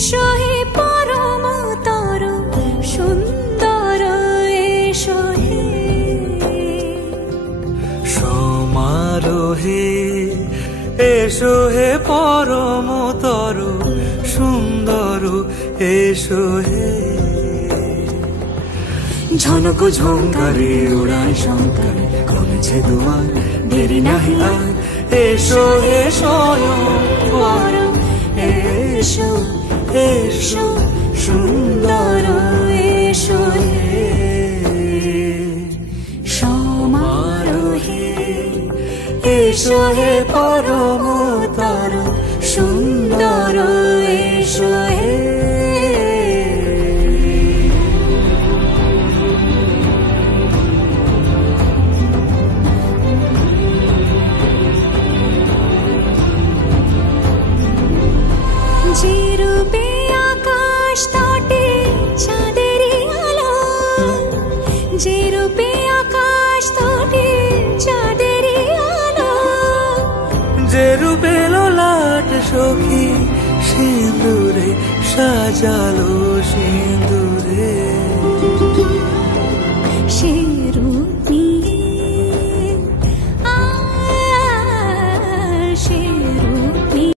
এসো হে পরম তর সুন্দর এসো হে সমারোহে এসো হে পরম তর সুন্দর এসো হে ঝনক ঝঙ্কারে উড়ায় শঙ্কারে খুলেছে দুয়ার দেরি নাহি আর এসো হে স্বয়ং পরম এসো এসো সুন্দর এসো হে সমারোহে এসো হে পরম তর সুন্দর এসো হে যে রূপে আকাশ তটে চাঁদেরই আলো যে রূপে আকাশ তটে চাঁদেরই আলো যে রূপে ললাট সখী সিঁদুরে সাজালো সিঁদুর